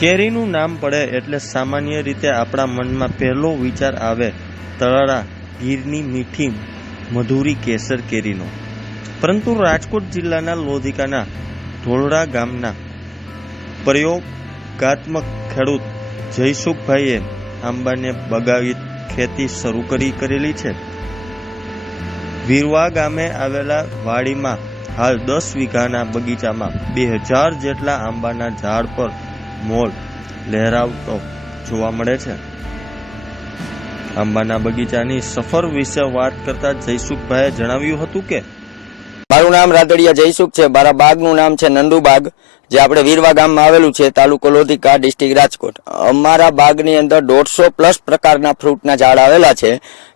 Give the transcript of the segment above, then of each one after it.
કેરીનું નામ પડે એટલે સામાન્ય રીતે આપણા મનમાં પહેલો વિચાર આવે તળારા ગીરની મીઠી મધુરી કેસર કેરીનો. પરંતુ રાજકોટ જિલ્લાના લોધિકાના ધોળડા ગામના પ્રયોગાત્મક ખેડૂત જયસુખભાઈએ આંબાને બગાયત ખેતી શરૂ કરેલી છે. વીરવા ગામે આવેલા વાડીમાં હાલ 10 વીઘાના બગીચામાં 2000 જેટલા આંબાના ઝાડ પર મોર લહેરાવતો જોવા મળે છે. આંબાના બગીચાની સફર વિશે વાત કરતા જયસુખભાઈએ જણાવ્યું હતું કે મારું નામ રાદડિયા જયસુખ છે. મારા બાગનું નામ છે નંદુ બાગ, જે આપણે વીરવા ગામમાં આવેલું છે, તાલુકો લોધિકા, ડિસ્ટ્રિક્ટ રાજકોટ. અમારા બાગની અંદર 150+ પ્રકારના ફ્રૂટના ઝાડ આવેલા છે,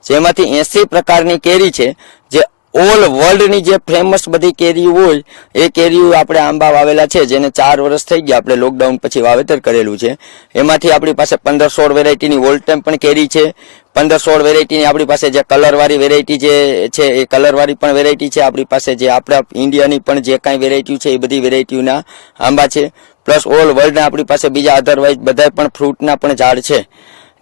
જેમાંથી 80 પ્રકારની કેરી છે. જે ઓલ વર્લ્ડની જે ફેમસ બધી કેરીઓ હોય એ કેરીઓ આપણે આંબા વાવેલા છે, જેને 4 વર્ષ થઈ ગયા. આપણે લોકડાઉન પછી વાવેતર કરેલું છે. એમાંથી આપણી પાસે 15-16 વેરાયટીની ઓલ ટાઈમ પણ કેરી છે. 15-16 વેરાયટીની આપણી પાસે જે કલરવાળી વેરાયટી જે છે એ કલરવાળી પણ વેરાયટી છે. આપણી પાસે જે આપણા ઇન્ડિયાની પણ જે કાંઈ વેરાયટી છે એ બધી વેરાયટીના આંબા છે. પ્લસ ઓલ વર્લ્ડના આપણી પાસે બીજા અધરવાઇઝ બધા પણ ફ્રૂટના પણ ઝાડ છે,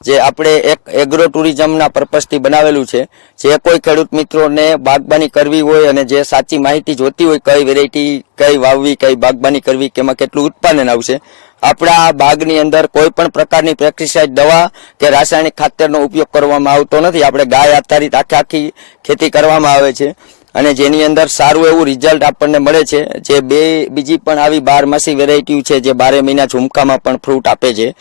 જે આપણે એક એગ્રો ટુરિઝમના પર્પઝથી બનાવેલું છે. જે કોઈ ખેડૂત મિત્રોને બાગબાની કરવી હોય અને જે સાચી માહિતી જોતી હોય, કઈ વેરાયટી કઈ વાવવી, કઈ બાગબાની કરવી, કેમાં કેટલું ઉત્પાદન આવશે, આપણા બાગની અંદર કોઈ પણ પ્રકારની પેસ્ટિસાઇડ દવા કે રાસાયણિક ખાતરનો ઉપયોગ કરવામાં આવતો નથી. આપણે ગાય આધારિત આખી ખેતી કરવામાં આવે છે અને જેની અંદર સારું એવું રિઝલ્ટ આપણને મળે છે. જે બીજી પણ આવી 12 વેરાયટીઓ છે, જે 12 મહિના ઝુમકામાં પણ ફ્રૂટ આપે છે,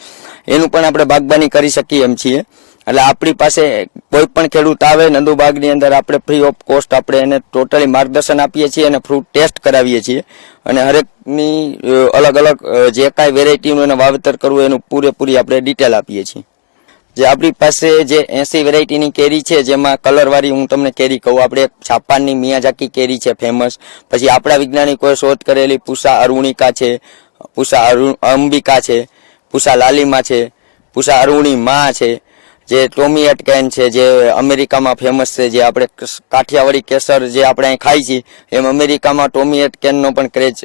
એનું પણ આપણે બાગબાની કરી શકીએ એમ છીએ. એટલે આપણી પાસે કોઈ પણ ખેડૂત આવે નંદુ બાગની અંદર, આપણે ફ્રી ઓફ કોસ્ટ આપણે એને ટોટલી માર્ગદર્શન આપીએ છીએ અને ફ્રૂટ ટેસ્ટ કરાવીએ છીએ. અને હરેકની અલગ અલગ જે કાંઈ વેરાયટીનું એને વાવેતર કરવું એનું પૂરેપૂરી આપણે ડિટેલ આપીએ છીએ. જે આપણી પાસે જે 80 વેરાયટીની કેરી છે, જેમાં કલરવાળી હું તમને કેરી કહું, આપણે જાપાનની મિયાઝાકી કેરી છે ફેમસ. પછી આપણા વૈજ્ઞાનિકોએ શોધ કરેલી પૂષા અરુણિકા છે, પૂષા અંબિકા છે, પૂષા લાલિમા છે, પૂષા અરુણી માં છે, જે ટોમી એટકેન છે, જે અમેરિકામાં ફેમસ છે. જે આપણે કાઠિયાવાડી કેસર જે આપણે અહીં ખાઈ છીએ, એમ અમેરિકામાં ટોમી એટકેનનો પણ ક્રેઝ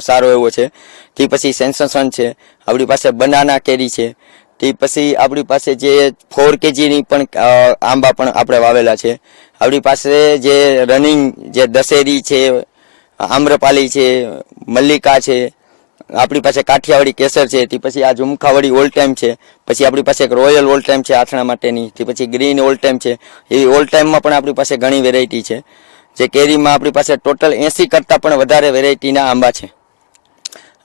સારો એવો છે. તે પછી સેન્સેશન છે, આપણી પાસે બનાના કેરી છે. તે પછી આપણી પાસે જે 4 kgની પણ આંબા પણ આપણે વાવેલા છે. આપણી પાસે જે રનિંગ જે દશેરી છે, આમ્રપાલી છે, મલ્લિકા છે, આપણી પાસે કાઠિયાવાડી કેસર છે. તે પછી આ ઝુમખાવાળી ઓલ ટાઈમ છે. પછી આપણી પાસે એક રોયલ ઓલ ટાઈમ છે આથણા માટેની. તે પછી ગ્રીન ઓલ ટાઈમ છે. એવી ઓલ ટાઈમમાં પણ આપણી પાસે ઘણી વેરાયટી છે. જે કેરીમાં આપણી પાસે ટોટલ 80 કરતાં પણ વધારે વેરાયટીના આંબા છે.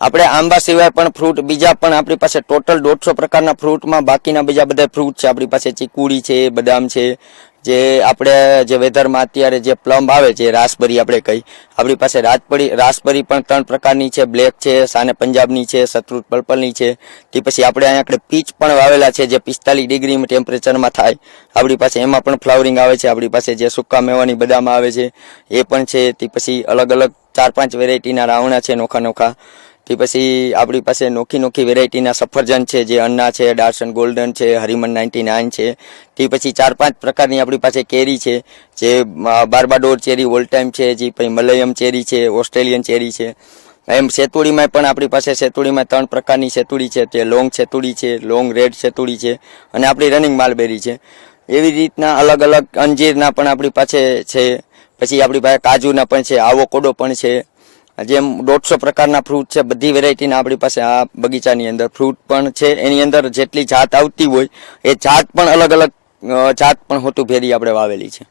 આપણે આંબા સિવાય પણ ફ્રૂટ બીજા પણ આપણી પાસે ટોટલ 150 પ્રકારના ફ્રૂટમાં બાકીના બીજા બધા ફ્રૂટ છે. આપણી પાસે ચીકુડી છે, બદામ છે, જે આપણે જે વેધરમાં અત્યારે જે પ્લમ આવે છે, રાસબરી આપણે કહી, આપણી પાસે રાસબરી પણ 3 પ્રકારની છે. બ્લેક છે, સાને પંજાબની છે, શત્રુત પર્પલની છે. તે પછી આપણે અહીંયા પીચ પણ વાવેલા છે, જે 45 ડિગ્રી ટેમ્પરેચરમાં થાય. આપણી પાસે એમાં પણ ફ્લાવરિંગ આવે છે. આપણી પાસે જે સૂકા મેવાની બદામ આવે છે એ પણ છે. તે પછી અલગ અલગ 4-5 વેરાયટીના રાવણા છે, નોખા. તે પછી આપણી પાસે નોખી વેરાયટીના સફરજન છે, જે અન્ના છે, ડાર્સન ગોલ્ડન છે, હરિમન 99 છે. તે પછી 4-5 પ્રકારની આપણી પાસે કેરી છે, જે બાર્બાડોર ચેરી ઓલ ટાઈમ છે, જે પછી મલયમ ચેરી છે, ઓસ્ટ્રેલિયન ચેરી છે. એમ સેતુડીમાં પણ આપણી પાસે સેતુડીમાં 3 પ્રકારની સેતુડી છે. તે લોંગ સેતુડી છે, લોંગ રેડ સેતુડી છે અને આપણી રનિંગ માલબેરી છે. એવી રીતના અલગ અલગ અંજીરના પણ આપણી પાસે છે. પછી આપણી પાસે કાજુના પણ છે, આવોકોડો પણ છે. જેમ 150 પ્રકારના ફ્રૂટ છે, બધી વેરાયટીના આપણી પાસે આ બગીચાની અંદર ફ્રૂટ પણ છે. એની અંદર જેટલી જાત આવતી હોય એ જાત પણ અલગ અલગ જાત પણ હોતું ફેરી આપણે વાવેલી છે.